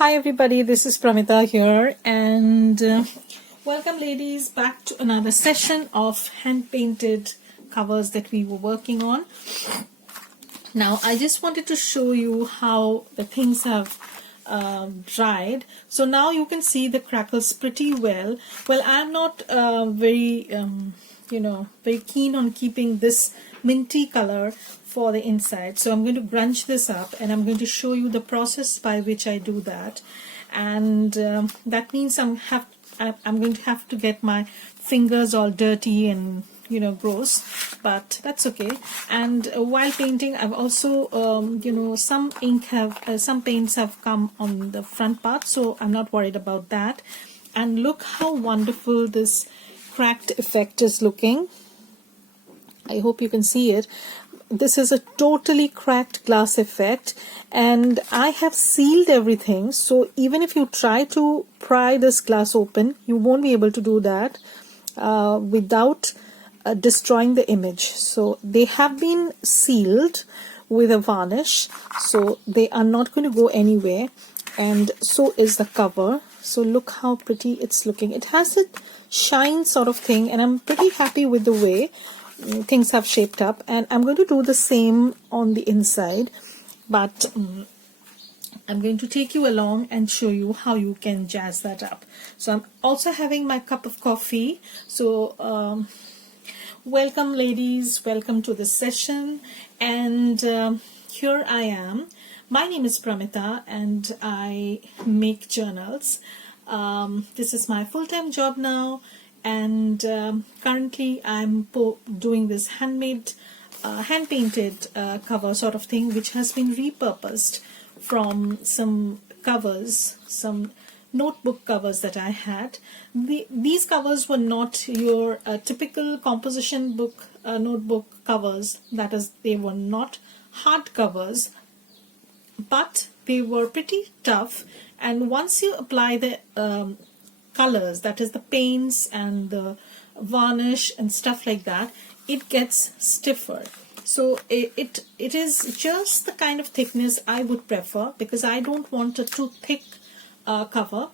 Hi everybody, this is Pramita here and welcome ladies back to another session of hand painted covers that we were working on. Now I just wanted to show you how the things have dried. So now you can see the crackles pretty well. Well, I'm not very keen on keeping this minty color for the inside, so I'm going to grunge this up and I'm going to show you the process by which I do that. And that means I'm going to have to get my fingers all dirty and gross, but that's okay. And while painting, I've also some paints have come on the front part, so I'm not worried about that. And look how wonderful this cracked effect is looking. I hope you can see it. This is a totally cracked glass effect, and I have sealed everything, so even if you try to pry this glass open, you won't be able to do that without destroying the image. So they have been sealed with a varnish, so they are not going to go anywhere, and so is the cover. So look how pretty it's looking. It has a shine sort of thing, and I'm pretty happy with the way things have shaped up, and I'm going to do the same on the inside, but I'm going to take you along and show you how you can jazz that up. So I'm also having my cup of coffee. So welcome ladies, welcome to the session, and here I am. My name is Pramita and I make journals. This is my full-time job now, and currently I'm doing this handmade hand-painted cover sort of thing, which has been repurposed from some covers, some notebook covers that I had. These covers were not your typical composition book notebook covers. That is, they were not hard covers, but they were pretty tough, and once you apply the colors, that is the paints and the varnish and stuff like that, it gets stiffer. So it is just the kind of thickness I would prefer, because I don't want a too thick cover.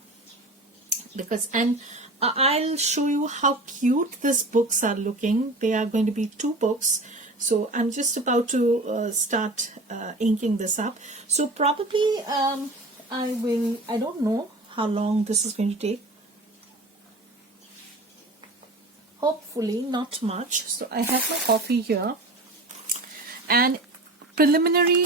I'll show you how cute these books are looking. They are going to be 2 books. So I'm just about to start inking this up. So probably I don't know how long this is going to take. Hopefully not much. So I have my coffee here, and preliminary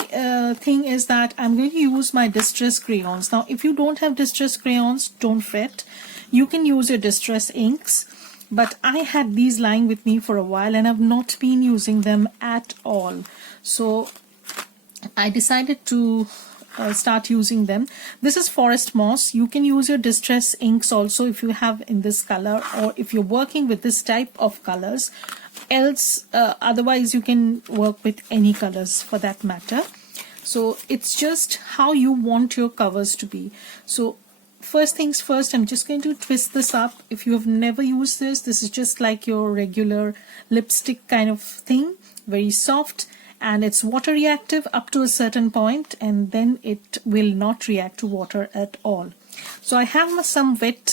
thing is that I'm going to use my distress crayons. Now if you don't have distress crayons, don't fret, you can use your distress inks, but I had these lying with me for a while and I've not been using them at all, so I decided to start using them. This is forest moss. You can use your distress inks also if you have in this color, or if you're working with this type of colors. Else otherwise you can work with any colors for that matter. So it's just how you want your covers to be. So first things first, I'm just going to twist this up. If you have never used this, this is just like your regular lipstick kind of thing, very soft, and it's water reactive up to a certain point, and then it will not react to water at all. So I have some wet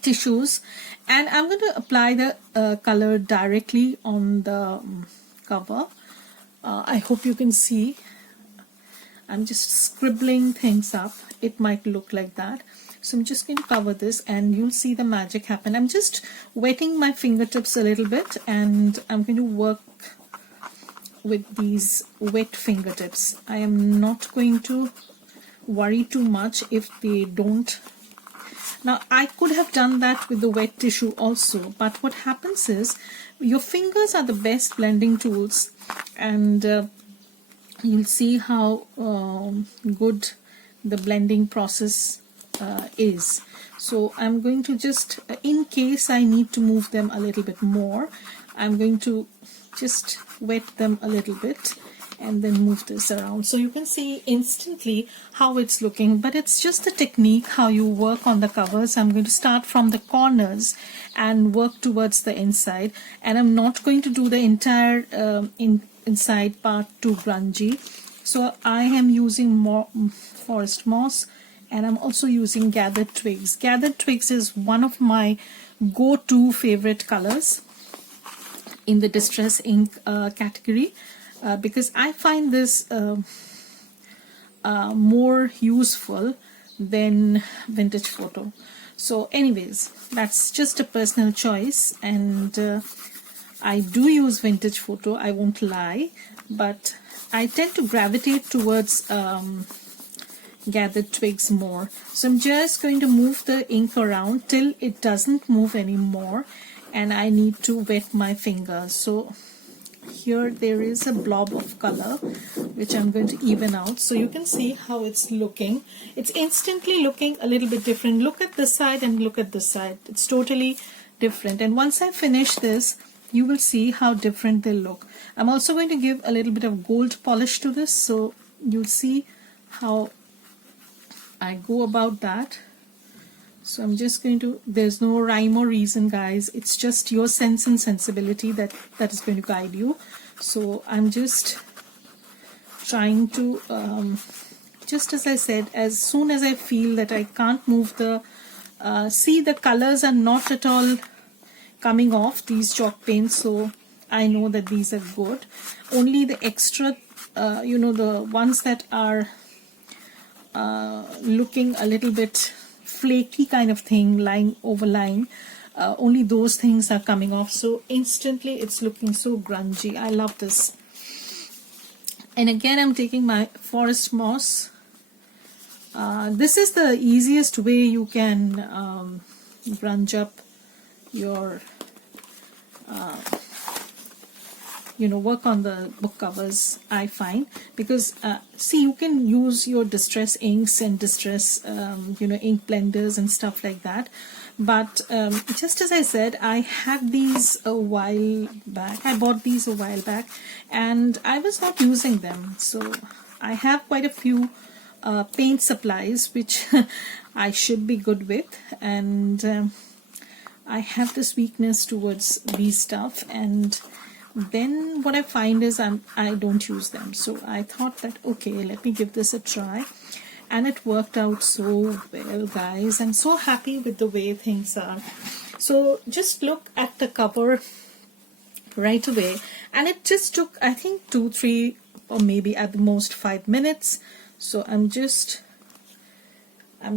tissues, and I'm going to apply the color directly on the cover. I hope you can see. I'm just scribbling things up. It might look like that. So I'm just going to cover this and you'll see the magic happen. I'm just wetting my fingertips a little bit, and I'm going to work with these wet fingertips. I am not going to worry too much if they don't. Now I could have done that with the wet tissue also, but what happens is your fingers are the best blending tools, and you'll see how good the blending process is. So I'm going to just, in case I need to move them a little bit more, I'm going to just wet them a little bit and then move this around. So you can see instantly how it's looking, but it's just a technique how you work on the covers. I'm going to start from the corners and work towards the inside, and I'm not going to do the entire inside part too grungy. So I am using forest moss, and I'm also using gathered twigs. Gathered twigs is one of my go-to favorite colors in the distress ink category, because I find this more useful than vintage photo. So anyways, that's just a personal choice, and I do use vintage photo, I won't lie, but I tend to gravitate towards gathered twigs more. So I'm just going to move the ink around till it doesn't move anymore, and I need to wet my fingers. So here there is a blob of color which I'm going to even out, so you can see how it's looking. It's instantly looking a little bit different. Look at this side and look at this side. It's totally different, and once I finish this, you will see how different they look. I'm also going to give a little bit of gold polish to this, so you'll see how I go about that. So I'm just going to, there's no rhyme or reason, guys. It's just your sense and sensibility that is going to guide you. So I'm just trying to, just as I said, as soon as I feel that I can't move the, see, the colors are not at all coming off, these chalk paints, so I know that these are good. Only the extra, you know, the ones that are looking a little bit flaky kind of thing, overlying, only those things are coming off. So instantly it's looking so grungy. I love this. And again, I'm taking my forest moss. This is the easiest way you can grunge up your you know, work on the book covers, I find, because see, you can use your distress inks and distress you know, ink blenders and stuff like that, but just as I said, I had these a while back. I bought these a while back and I was not using them, so I have quite a few paint supplies which I should be good with, and I have this weakness towards these stuff, and then what I find is I don't use them. So I thought that, okay, let me give this a try, and it worked out so well, guys. I'm so happy with the way things are. So just look at the cover right away, and it just took, I think, 2, 3, or maybe at the most 5 minutes. So I'm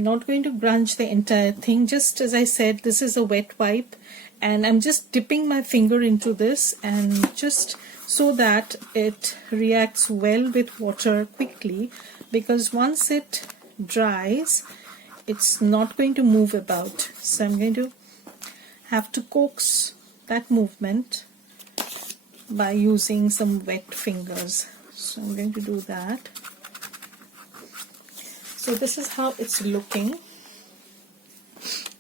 not going to grunge the entire thing. Just as I said, this is a wet wipe, and I'm just dipping my finger into this, and just so that it reacts well with water quickly, because once it dries, it's not going to move about. So I'm going to have to coax that movement by using some wet fingers. So I'm going to do that. So this is how it's looking.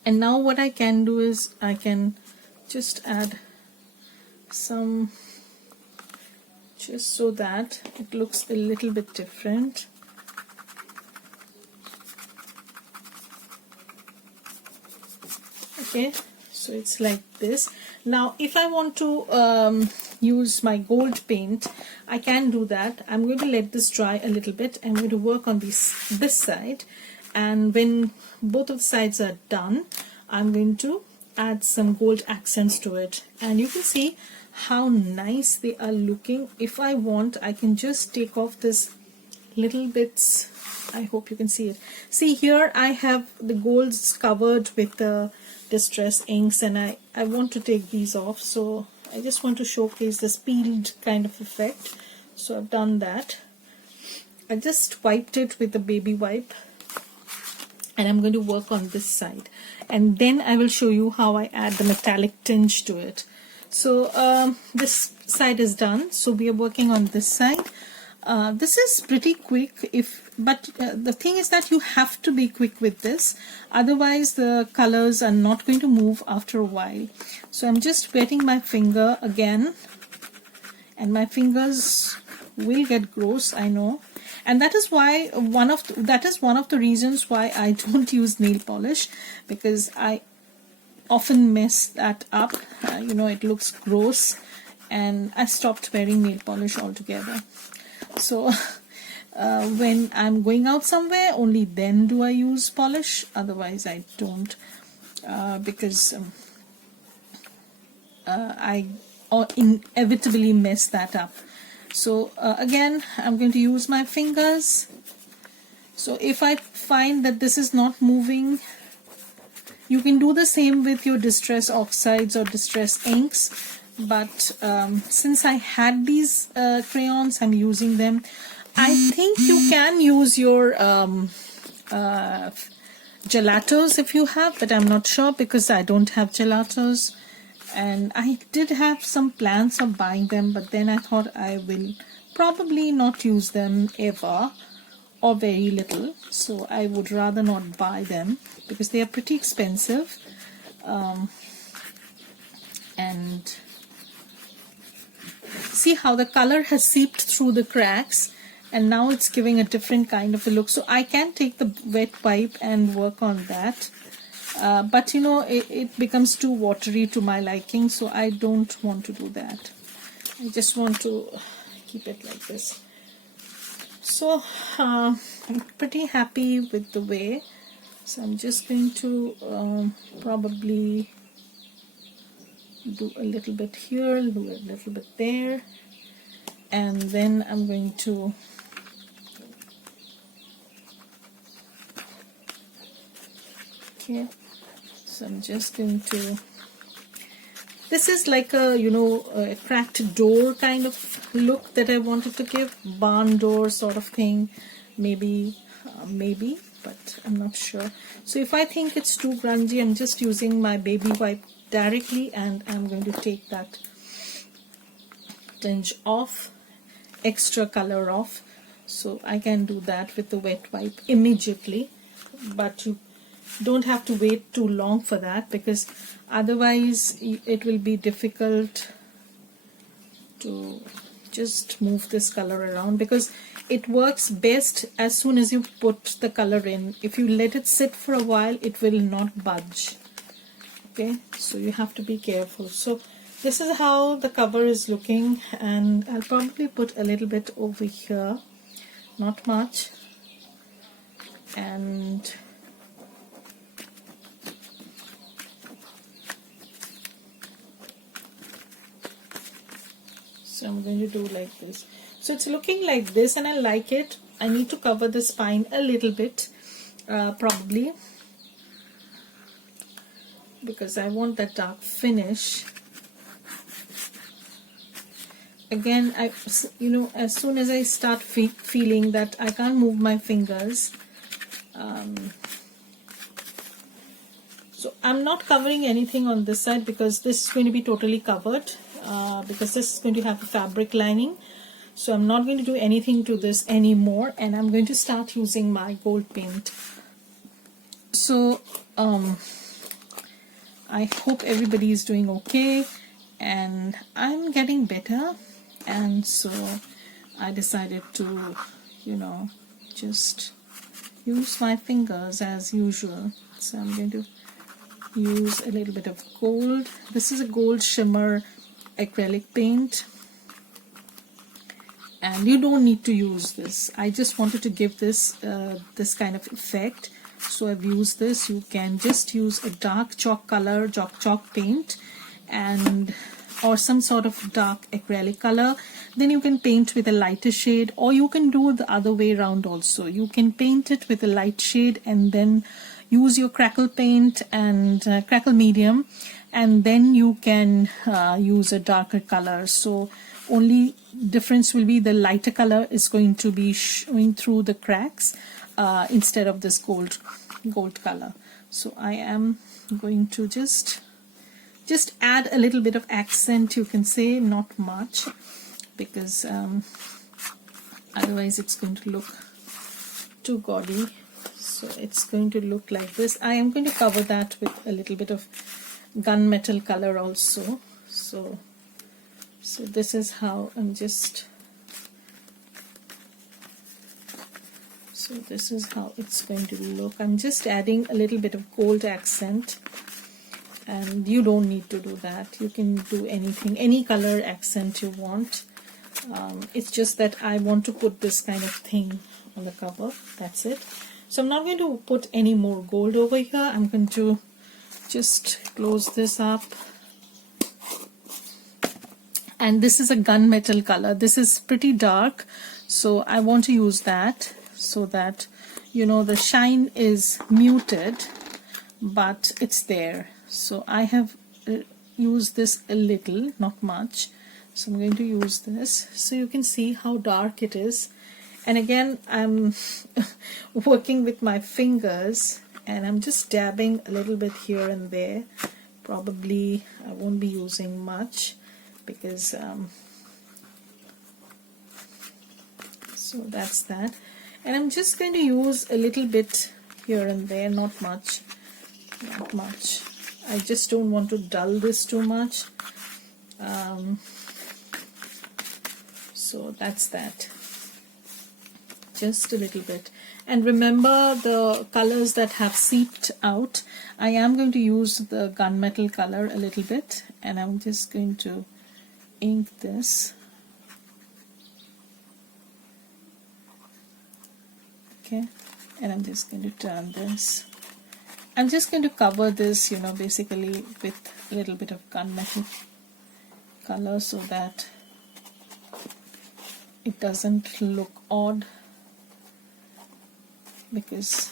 And now what I can do is I can just add some, just so that it looks a little bit different. Okay, so it's like this. Now if I want to use my gold paint, I can do that. I'm going to let this dry a little bit. I'm going to work on this side, and when both of the sides are done, I'm going to add some gold accents to it, and you can see how nice they are looking. If I want, I can just take off this little bits. I hope you can see it. See, here I have the golds covered with the distress inks, and I want to take these off, so I just want to showcase this peeled kind of effect. So I've done that. I just wiped it with a baby wipe, and I'm going to work on this side, and then I will show you how I add the metallic tinge to it. So this side is done, so we are working on this side. This is pretty quick, but the thing is that you have to be quick with this, otherwise the colors are not going to move after a while. So I'm just wetting my finger again, and my fingers will get gross, I know, and that is why one of the reasons why I don't use nail polish, because I often mess that up. You know, it looks gross, and I stopped wearing nail polish altogether. So when I'm going out somewhere, only then do I use polish. Otherwise I don't, because I inevitably mess that up. So again, I'm going to use my fingers. So if I find that this is not moving, you can do the same with your distress oxides or distress inks, but since I had these crayons, I'm using them. I think you can use your gelatos if you have, but I'm not sure because I don't have gelatos. And I did have some plans of buying them, but then I thought I will probably not use them ever, or very little, so I would rather not buy them because they are pretty expensive. And see how the color has seeped through the cracks, and now it's giving a different kind of a look. So I can take the wet wipe and work on that, but you know, it becomes too watery to my liking, so I don't want to do that. I just want to keep it like this. So I'm pretty happy with the way. So I'm just going to probably do a little bit here, do a little bit there, and then I'm going to okay. So I'm just going to. This is like a, you know, a cracked door kind of look that I wanted to give, barn door sort of thing, maybe, but I'm not sure. So if I think it's too grungy, I'm just using my baby wipe directly, and I'm going to take that tinge off, extra color off. So I can do that with the wet wipe immediately, but you don't have to wait too long for that, because otherwise it will be difficult to just move this color around, because it works best as soon as you put the color in. If you let it sit for a while, it will not budge. Okay, so you have to be careful. So this is how the cover is looking, and I'll probably put a little bit over here, not much, and so I'm going to do like this. So it's looking like this, and I like it. I need to cover the spine a little bit, probably, because I want that dark finish. Again, you know, as soon as I start feeling that I can't move my fingers, so I'm not covering anything on this side because this is going to be totally covered. Because this is going to have a fabric lining, so I'm not going to do anything to this anymore, and I'm going to start using my gold paint. So I hope everybody is doing okay, and I'm getting better, and so I decided to, you know, just use my fingers as usual. So I'm going to use a little bit of gold. This is a gold shimmer acrylic paint, and you don't need to use this. I just wanted to give this this kind of effect, so I've used this. You can just use a dark chalk color, chalk paint, and or some sort of dark acrylic color. Then you can paint with a lighter shade, or you can do the other way around also. You can paint it with a light shade and then use your crackle paint and crackle medium, and then you can use a darker color. So only difference will be the lighter color is going to be showing through the cracks instead of this gold color. So I am going to just add a little bit of accent, you can say, not much, because otherwise it's going to look too gaudy. So it's going to look like this. I am going to cover that with a little bit of gunmetal color also. So this is how I'm just, so this is how it's going to look. I'm just adding a little bit of gold accent, and you don't need to do that. You can do anything, any color accent you want. It's just that I want to put this kind of thing on the cover. That's it. So I'm not going to put any more gold over here. I'm going to just close this up. And this is a gunmetal color. This is pretty dark, so I want to use that so that, you know, the shine is muted, but it's there. So I have used this a little, not much. So I'm going to use this so you can see how dark it is. And again, I'm working with my fingers and I'm just dabbing a little bit here and there. Probably I won't be using much because so that's that. And I'm just going to use a little bit here and there, not much. I just don't want to dull this too much. So that's that. Just a little bit. And remember the colors that have seeped out. I am going to use the gunmetal color a little bit, and I'm just going to ink this. Okay, and I'm just going to turn this. I'm just going to cover this, you know, basically with a little bit of gunmetal color so that it doesn't look odd, because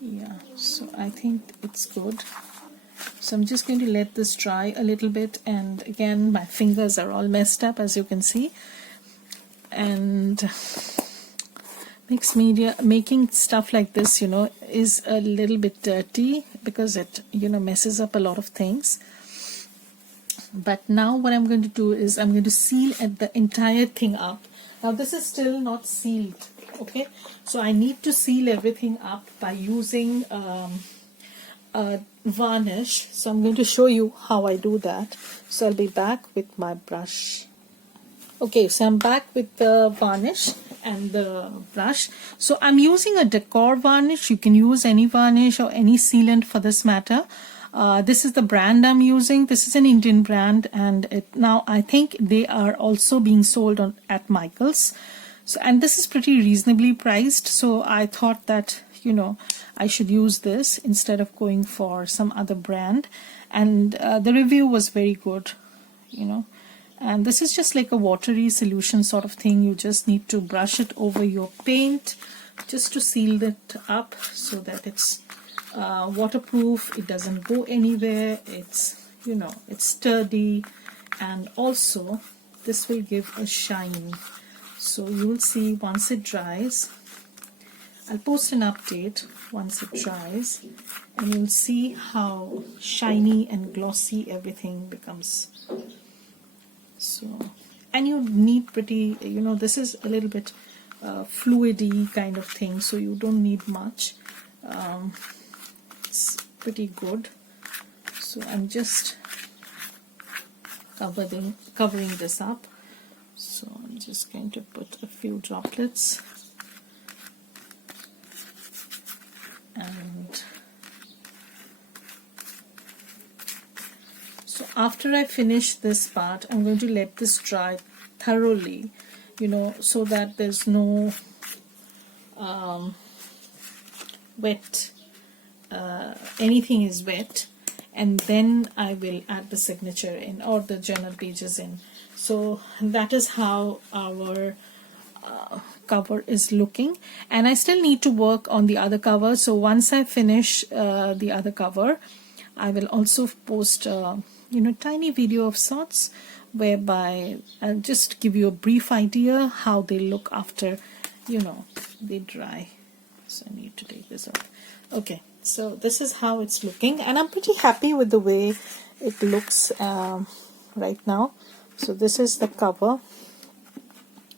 yeah, so I think it's good. So I'm just going to let this dry a little bit, and again my fingers are all messed up, as you can see. And mixed media, making stuff like this, you know, is a little bit dirty because it, you know, messes up a lot of things. But now what I'm going to do is I'm going to seal the entire thing up. Now this is still not sealed, okay? So I need to seal everything up by using a varnish. So I'm going to show you how I do that. So I'll be back with my brush. Okay, so I'm back with the varnish and the brush. So I'm using a Decor Varnish. You can use any varnish or any sealant for this matter. This is the brand I'm using. This is an Indian brand, and now I think they are also being sold at Michael's. So, and this is pretty reasonably priced. So I thought that, you know, I should use this instead of going for some other brand. And the review was very good, you know. And this is just like a watery solution sort of thing. You just need to brush it over your paint just to seal it up so that it's waterproof. It doesn't go anywhere. It's, you know, it's sturdy, and also this will give a shine. So you will see once it dries. I'll post an update once it dries, and you'll see how shiny and glossy everything becomes. So, and you need pretty, you know, this is a little bit fluidy kind of thing, so you don't need much. It's pretty good. So I'm just covering this up. So I'm just going to put a few droplets, and so after I finish this part, I'm going to let this dry thoroughly, you know, so that there's no wet, anything is wet, and then I will add the signature in, or the journal pages in. So that is how our cover is looking, and I still need to work on the other cover. So once I finish the other cover, I will also post you know, tiny video of sorts whereby I'll just give you a brief idea how they look after, you know, they dry. So I need to take this off. Okay, so this is how it's looking, and I'm pretty happy with the way it looks right now. So this is the cover.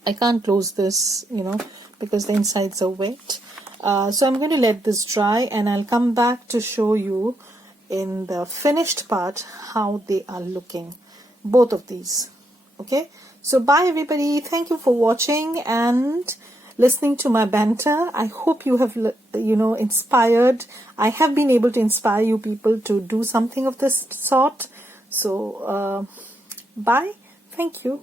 I can't close this, you know, because the insides are wet. So I'm going to let this dry, and I'll come back to show you in the finished part how they are looking, both of these. Okay, so bye everybody. Thank you for watching and listening to my banter. I hope you have, you know, inspired. I have been able to inspire you people to do something of this sort. So bye. Thank you.